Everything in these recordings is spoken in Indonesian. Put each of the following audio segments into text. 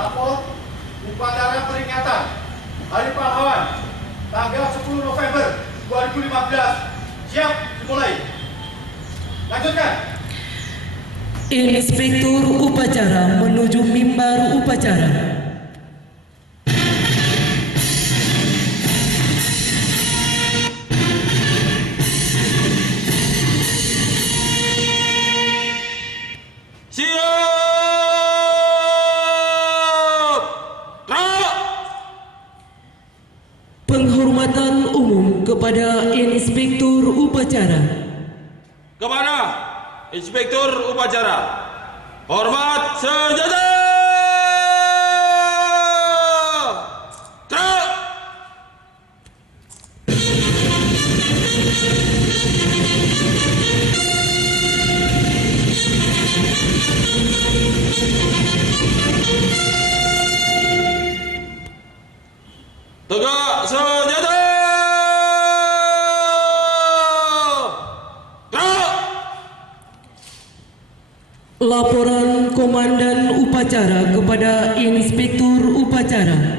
Lapor upacara peringatan Hari Pahlawan tanggal 10 November 2015 siap dimulai. Lanjutkan. Inspektur upacara menuju mimbar upacara. Penghormatan umum kepada Inspektur upacara. Kepada Inspektur upacara, hormat senjata. Gerak. Tegak senjata. Gerak. Laporan Komandan Upacara kepada Inspektur Upacara.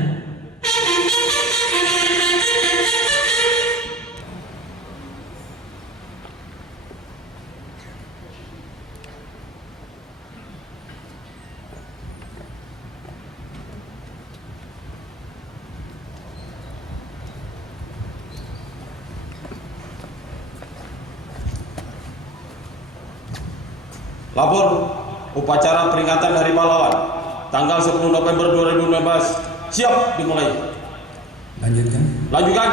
Lapor upacara peringatan Hari Pahlawan tanggal 10 November 2015 siap dimulai. Lanjutkan. Lanjutkan.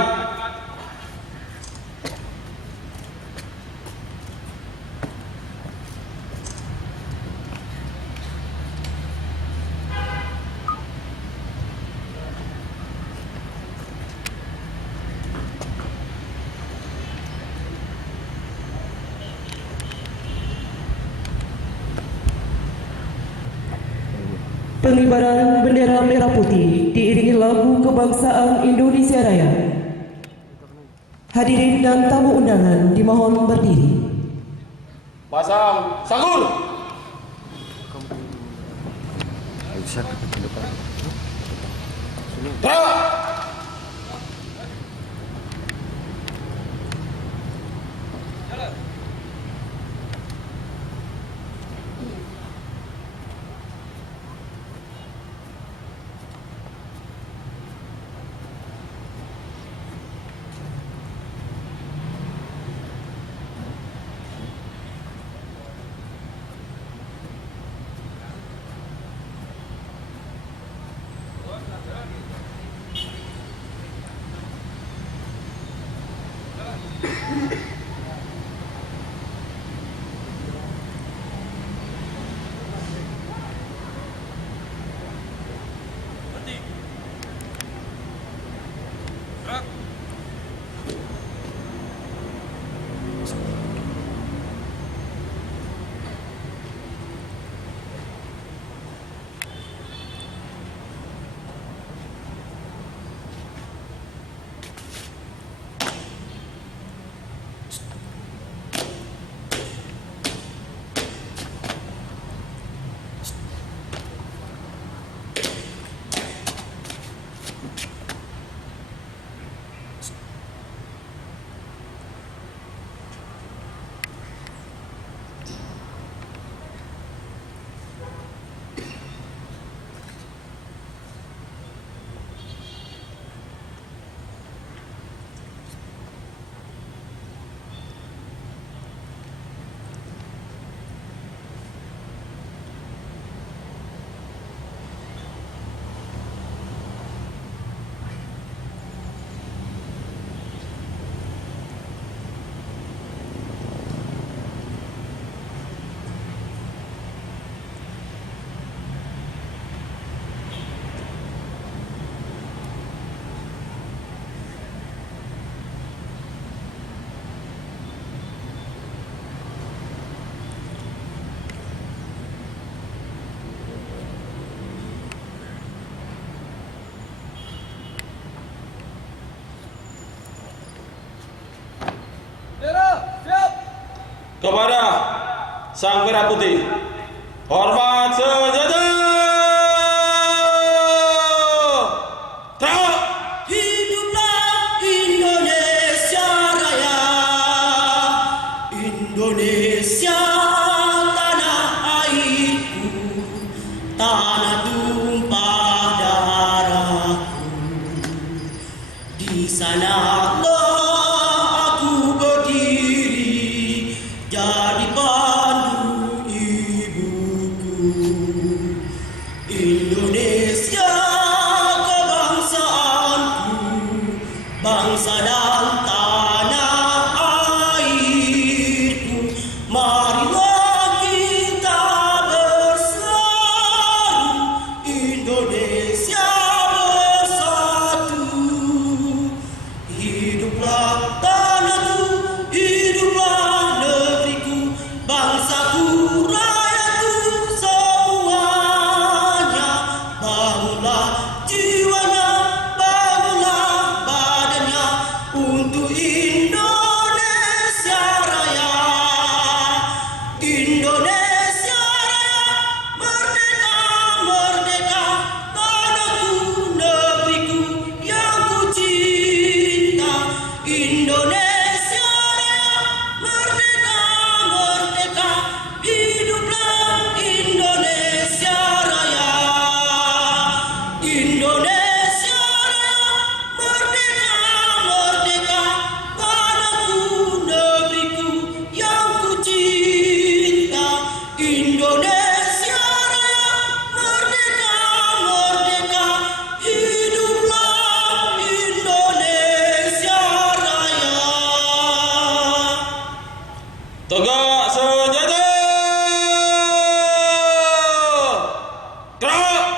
Pengibaran bendera merah putih diiringi lagu kebangsaan Indonesia Raya. Hadirin dan tamu undangan dimohon berdiri. Pasang sanggul. Gerak. Kepada Sang Merah Putih, hormat senjata. Tegak senjata! Gerak!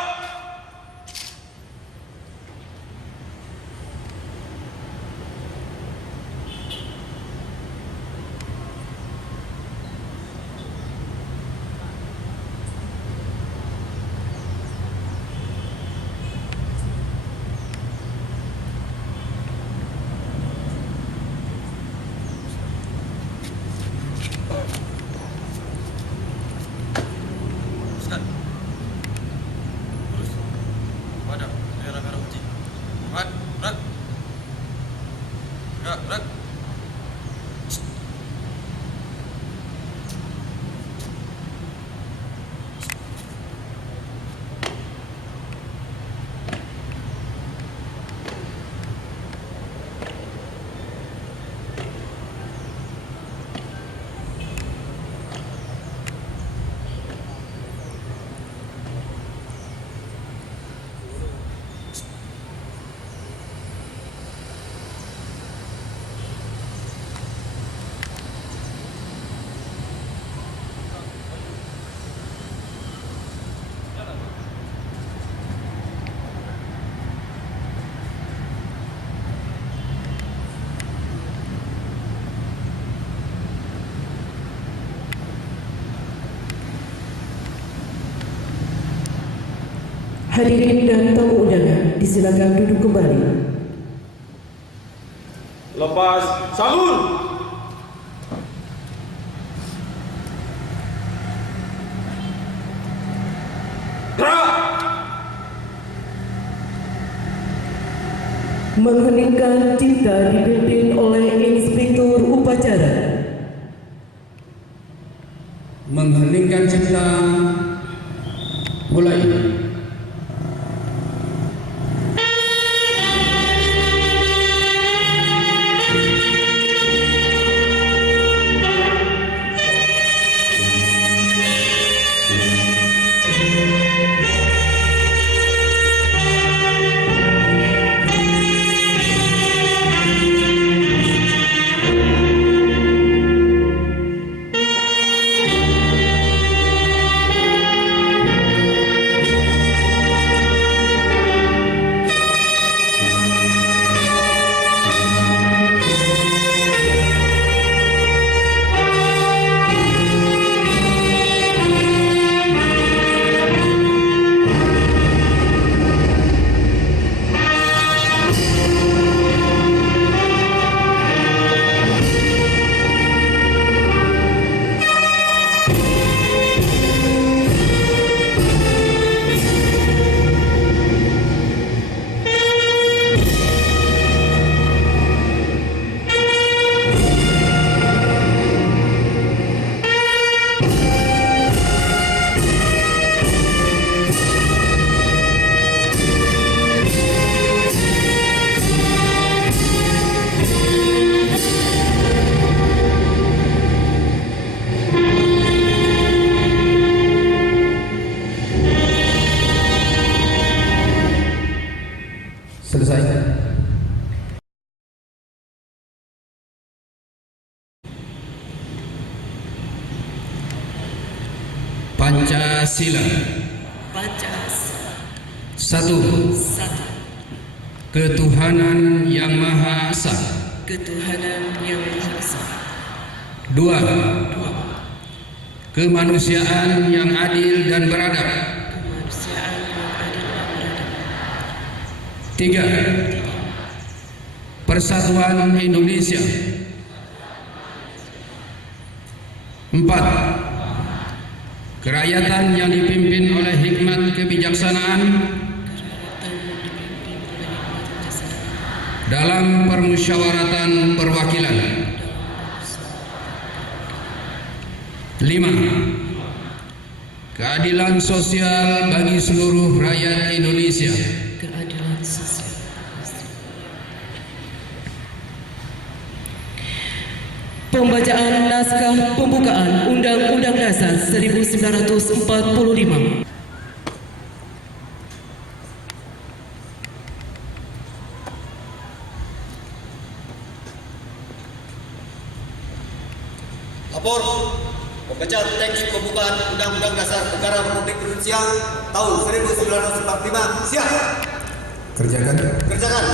Teruskan. Terus. Wadah, merah-merah putih. Gerak, gerak. Gerak, gerak. Hadirin dan tamu undangan, disilakan duduk kembali. Lepas sabun! Gerak! Mengheningkan cipta dipimpin oleh Inspektur Upacara. Mengheningkan cipta. Mulai. Selesai. Pancasila. Pancasila. Satu. Satu. Ketuhanan Yang Maha Esa. Ketuhanan Yang Maha Esa. Dua. Kemanusiaan yang adil dan beradab. Kemanusiaan yang adil dan beradab. Tiga. Persatuan Indonesia. Empat. Kerakyatan yang dipimpin oleh hikmat kebijaksanaan dalam permusyawaratan perwakilan. 5. Keadilan sosial bagi seluruh rakyat Indonesia. Keadilan sosial. Pembacaan naskah pembukaan Undang-Undang Dasar 1945. Lapor membaca teks pembukaan Undang-Undang Dasar Negara Republik Indonesia tahun 1945. Siap. Kerjakan. Kerjakan.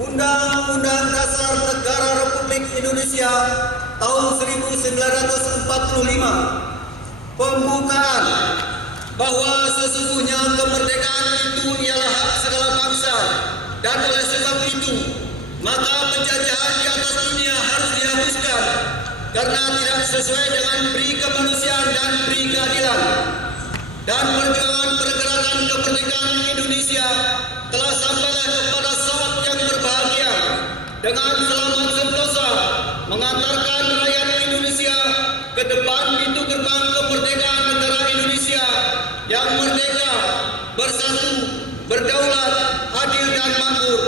Undang-Undang Dasar Negara Republik Indonesia tahun 1945. Pembukaan bahwa sesungguhnya kemerdekaan itu ialah hak segala bangsa, dan oleh sebab itu maka penjajahan di atas dunia harus dihapuskan karena tidak sesuai dengan peri kemanusiaan dan peri keadilan. Dan perjuangan pergerakan kemerdekaan Indonesia telah sampailah kepada saat yang berbahagia dengan selamat sentosa mengantarkan rakyat Indonesia ke depan pintu gerbang kemerdekaan negara Indonesia yang merdeka, bersatu, berdaulat, adil dan makmur.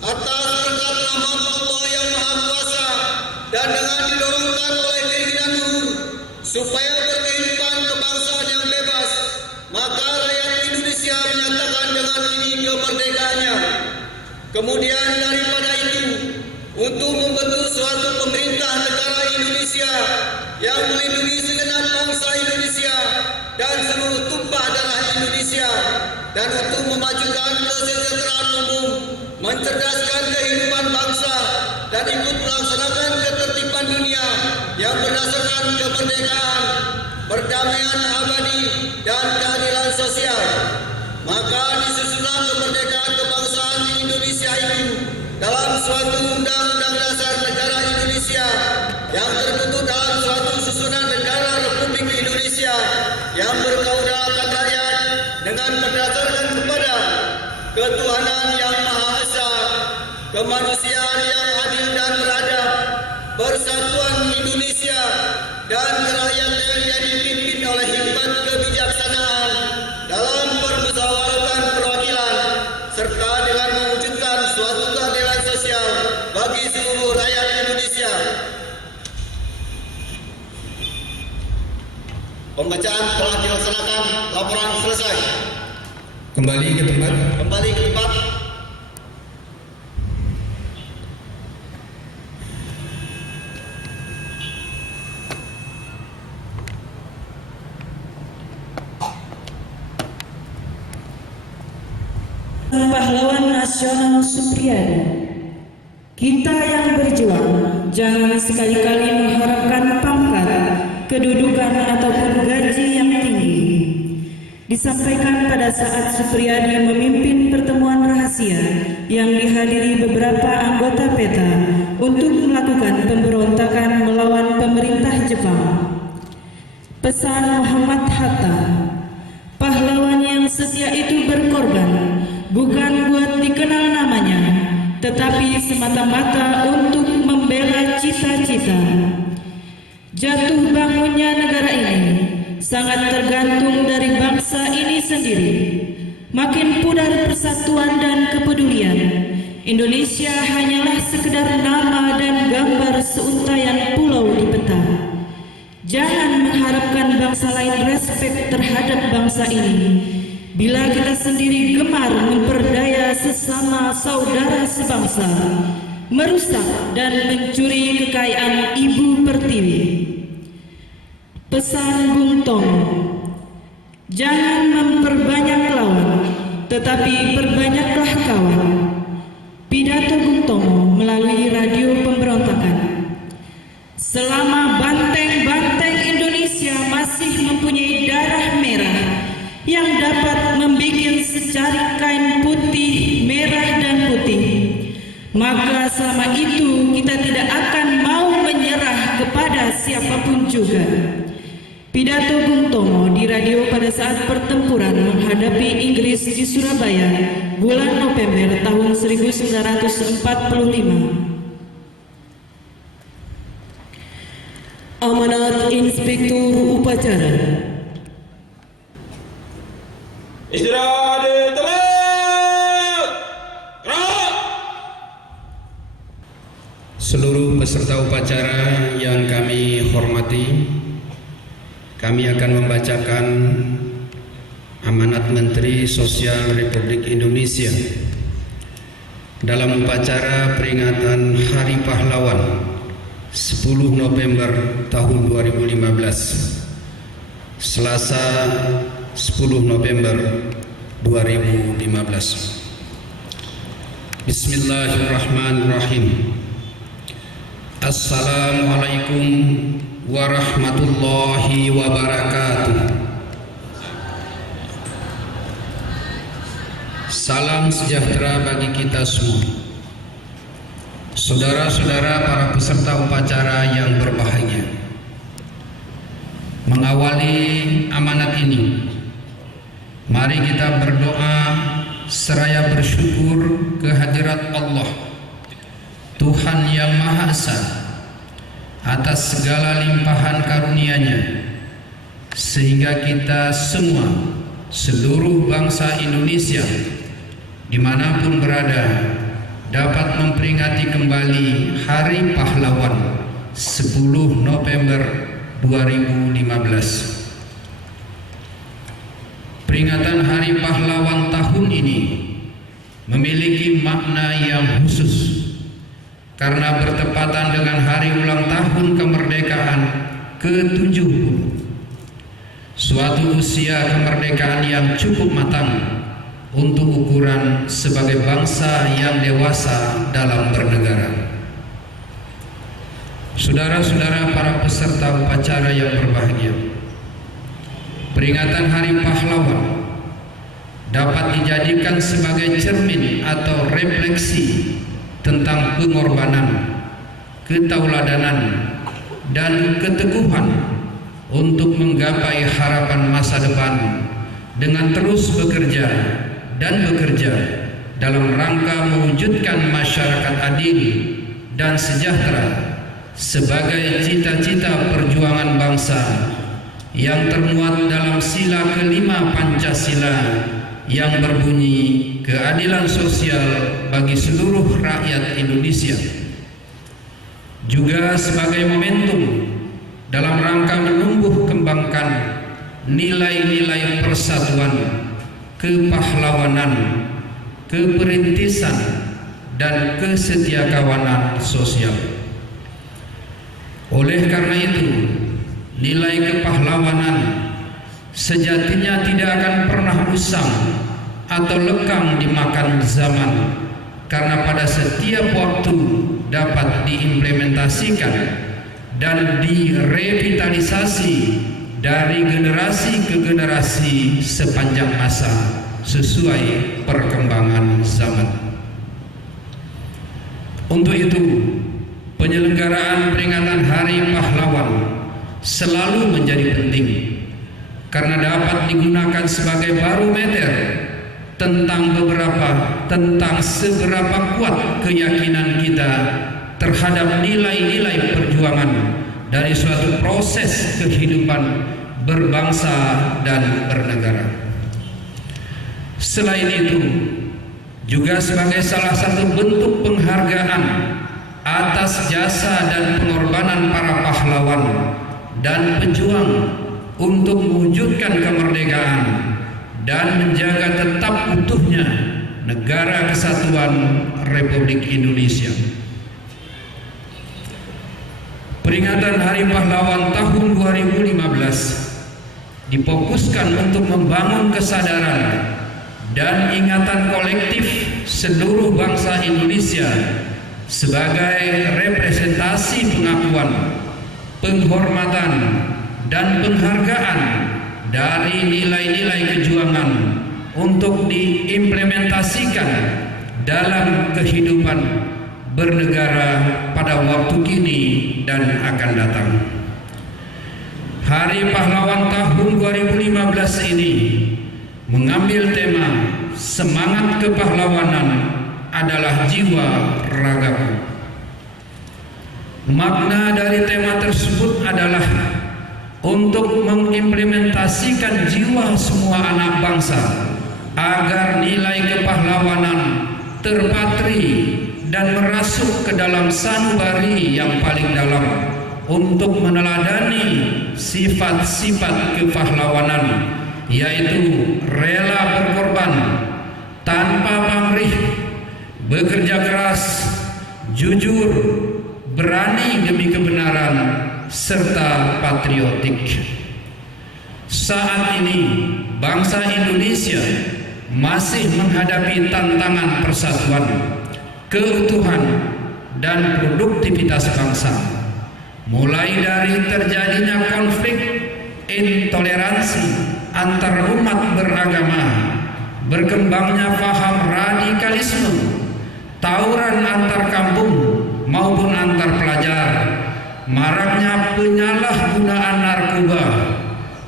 Atas berkat rahmat Allah yang Maha Kuasa dan dengan didorongkan oleh keinginan luhur supaya berkehidupan kebangsaan yang bebas, maka rakyat Indonesia menyatakan dengan ini kemerdekaannya. Kemudian daripada itu, untuk membentuk suatu pemerintah negara Indonesia yang melindungi segenap bangsa Indonesia dan seluruh tumpah darah Indonesia, dan untuk memajukan kesejahteraan umum, mencerdaskan kehidupan bangsa, dan ikut melaksanakan ketertiban dunia yang berdasarkan kemerdekaan, perdamaian abadi, dan keadilan sosial. Maka disusunlah kemerdekaan kebangsaan di Indonesia itu dalam suatu undang-undang dasar negara Indonesia yang terbentuk dalam suatu susunan negara Republik Indonesia yang berkedaulatan rakyat dengan berdasarkan kepada ketuhanan yang Maha Esa, kemanusiaan yang adil dan beradab, persatuan Indonesia, dan kerakyatan yang dipimpin oleh hikmat kebijaksanaan dalam permusyawaratan perwakilan, serta dengan mewujudkan suatu keadilan sosial bagi seluruh rakyat Indonesia. Pembacaan telah dilaksanakan, laporan selesai. Kembali ke tempat. Kembali ke tempat. Pahlawan nasional Supriyadi, kita yang berjuang jangan sekali-kali mengharapkan pangkat, kedudukan ataupun gaji yang tinggi. Disampaikan pada saat Supriyadi memimpin pertemuan rahasia yang dihadiri beberapa anggota PETA untuk melakukan pemberontakan melawan pemerintah Jepang. Pesan Muhammad Hatta, pahlawan yang setia itu berkorban bukan buat dikenal namanya, tetapi semata-mata untuk membela cita-cita. Jatuh bangunnya negara ini sangat tergantung dari bangsa ini sendiri. Makin pudar persatuan dan kepedulian, Indonesia hanyalah sekedar nama dan gambar seuntaian pulau di peta. Jangan mengharapkan bangsa lain respek terhadap bangsa ini bila kita sendiri gemar memperdaya sesama saudara sebangsa, merusak dan mencuri kekayaan Ibu Pertiwi. Pesan Bung Tomo, jangan memperbanyak lawan, tetapi perbanyaklah kawan. Pidato Bung Tomo melalui radio pemberontakan. Selama banteng-banteng Indonesia masih mempunyai darah merah yang dapat membuat secari kain putih, merah dan putih, maka selama itu kita tidak akan mau menyerah kepada siapapun juga. Pidato Bung Tomo di radio pada saat pertempuran menghadapi Inggris di Surabaya bulan November tahun 1945. Amanat Inspektur Upacara. Istirahat di tempat. Gerak. Seluruh peserta upacara yang kami hormati, kami akan membacakan amanat Menteri Sosial Republik Indonesia dalam upacara peringatan Hari Pahlawan 10 November tahun 2015, Selasa 10 November 2015. Bismillahirrahmanirrahim. Assalamualaikum warahmatullahi wabarakatuh. Salam sejahtera bagi kita semua. Saudara-saudara para peserta upacara yang berbahagia, mengawali amanat ini, mari kita berdoa seraya bersyukur kehadirat Allah, Tuhan yang Maha Esa, atas segala limpahan karunia-Nya, sehingga kita semua, seluruh bangsa Indonesia, dimanapun berada, dapat memperingati kembali Hari Pahlawan 10 November 2015. Peringatan Hari Pahlawan tahun ini memiliki makna yang khusus karena bertepatan dengan hari ulang tahun kemerdekaan ke-70, suatu usia kemerdekaan yang cukup matang untuk ukuran sebagai bangsa yang dewasa dalam bernegara. Saudara-saudara para peserta upacara yang berbahagia, peringatan Hari Pahlawan dapat dijadikan sebagai cermin atau refleksi tentang pengorbanan, ketauladanan, dan keteguhan untuk menggapai harapan masa depan dengan terus bekerja dalam rangka mewujudkan masyarakat adil dan sejahtera sebagai cita-cita perjuangan bangsa yang termuat dalam sila kelima Pancasila yang berbunyi keadilan sosial bagi seluruh rakyat Indonesia, juga sebagai momentum dalam rangka menumbuh kembangkan nilai-nilai persatuan, kepahlawanan, keperintisan, dan kesetiakawanan sosial. Oleh karena itu, nilai kepahlawanan sejatinya tidak akan pernah usang atau lekang dimakan zaman, karena pada setiap waktu dapat diimplementasikan dan direvitalisasi dari generasi ke generasi sepanjang masa sesuai perkembangan zaman. Untuk itu, penyelenggaraan peringatan Hari Pahlawan selalu menjadi penting karena dapat digunakan sebagai barometer tentang seberapa kuat keyakinan kita terhadap nilai-nilai perjuangan dari suatu proses kehidupan berbangsa dan bernegara. Selain itu, juga sebagai salah satu bentuk penghargaan atas jasa dan pengorbanan para pahlawan dan pejuang untuk mewujudkan kemerdekaan dan menjaga tetap utuhnya Negara Kesatuan Republik Indonesia. Peringatan Hari Pahlawan tahun 2015 difokuskan untuk membangun kesadaran dan ingatan kolektif seluruh bangsa Indonesia sebagai representasi pengakuan, penghormatan, dan penghargaan dari nilai-nilai kejuangan untuk diimplementasikan dalam kehidupan bernegara pada waktu kini dan akan datang. Hari Pahlawan tahun 2015 ini mengambil tema semangat kepahlawanan adalah jiwa ragaku. Makna dari tema tersebut adalah untuk mengimplementasikan jiwa semua anak bangsa agar nilai kepahlawanan terpatri dan merasuk ke dalam sanubari yang paling dalam untuk meneladani sifat-sifat kepahlawanan, yaitu rela berkorban tanpa pamrih bekerja keras, jujur, berani demi kebenaran, serta patriotik. Saat ini bangsa Indonesia masih menghadapi tantangan persatuan, keutuhan, dan produktivitas bangsa, mulai dari terjadinya konflik intoleransi antar umat beragama, berkembangnya paham radikalisme, tawuran antar kampung maupun antar pelajar, maraknya penyalahgunaan narkoba,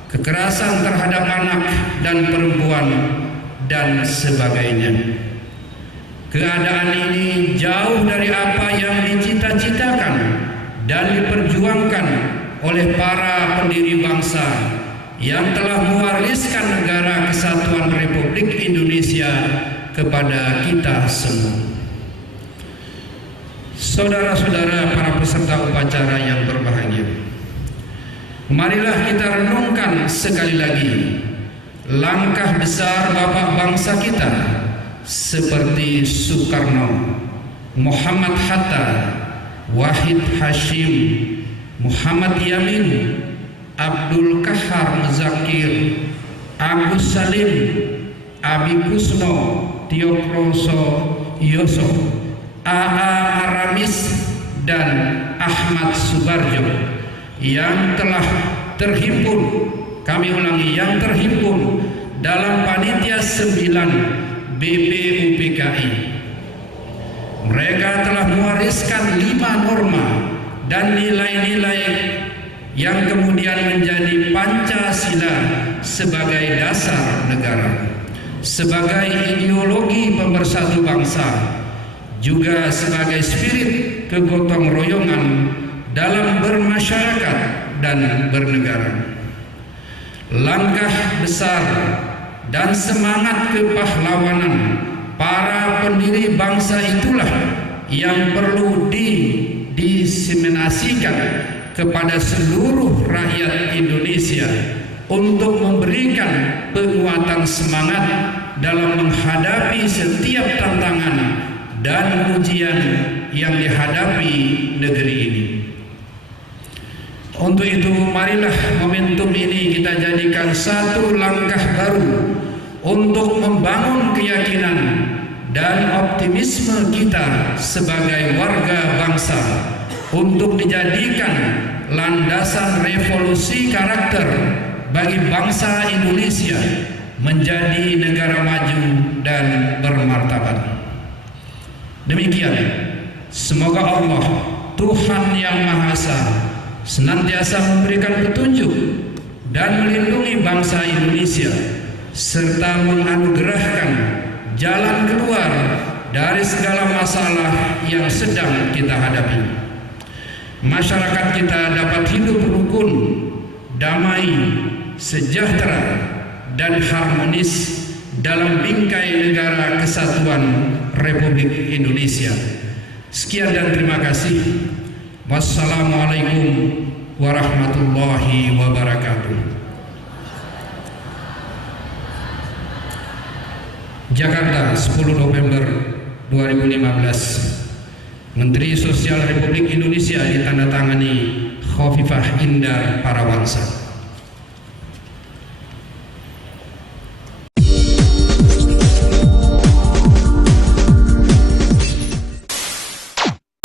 kekerasan terhadap anak dan perempuan, dan sebagainya. Keadaan ini jauh dari apa yang dicita-citakan dan diperjuangkan oleh para pendiri bangsa yang telah mewariskan negara kesatuan Republik Indonesia kepada kita semua. Saudara-saudara para peserta upacara yang berbahagia, marilah kita renungkan sekali lagi langkah besar Bapak bangsa kita seperti Soekarno, Muhammad Hatta, Wahid Hashim, Muhammad Yamin, Abdul Kahar Muzakir, Agus Salim, Abi Kusno, Tiokroso Yoso, A.A. Aramis, dan Ahmad Subarjo yang telah terhimpun, kami ulangi, yang terhimpun dalam panitia 9 BPUPKI. Mereka telah mewariskan 5 norma dan nilai-nilai yang kemudian menjadi Pancasila sebagai dasar negara, sebagai ideologi pemersatu bangsa, juga sebagai spirit kegotong royongan dalam bermasyarakat dan bernegara. Langkah besar dan semangat kepahlawanan para pendiri bangsa itulah yang perlu didiseminasikan kepada seluruh rakyat Indonesia untuk memberikan penguatan semangat dalam menghadapi setiap tantangan dan ujian yang dihadapi negeri ini. Untuk itu, marilah momentum ini kita jadikan satu langkah baru untuk membangun keyakinan dan optimisme kita sebagai warga bangsa untuk dijadikan landasan revolusi karakter bagi bangsa Indonesia menjadi negara maju dan bermartabat. Demikian, semoga Allah, Tuhan yang Maha Esa, senantiasa memberikan petunjuk dan melindungi bangsa Indonesia serta menganugerahkan jalan keluar dari segala masalah yang sedang kita hadapi. Masyarakat kita dapat hidup rukun, damai, sejahtera, dan harmonis dalam bingkai negara kesatuan Republik Indonesia. Sekian dan terima kasih. Wassalamualaikum warahmatullahi wabarakatuh. Jakarta, 10 November 2015. Menteri Sosial Republik Indonesia ditandatangani Khofifah Indar Parawansa.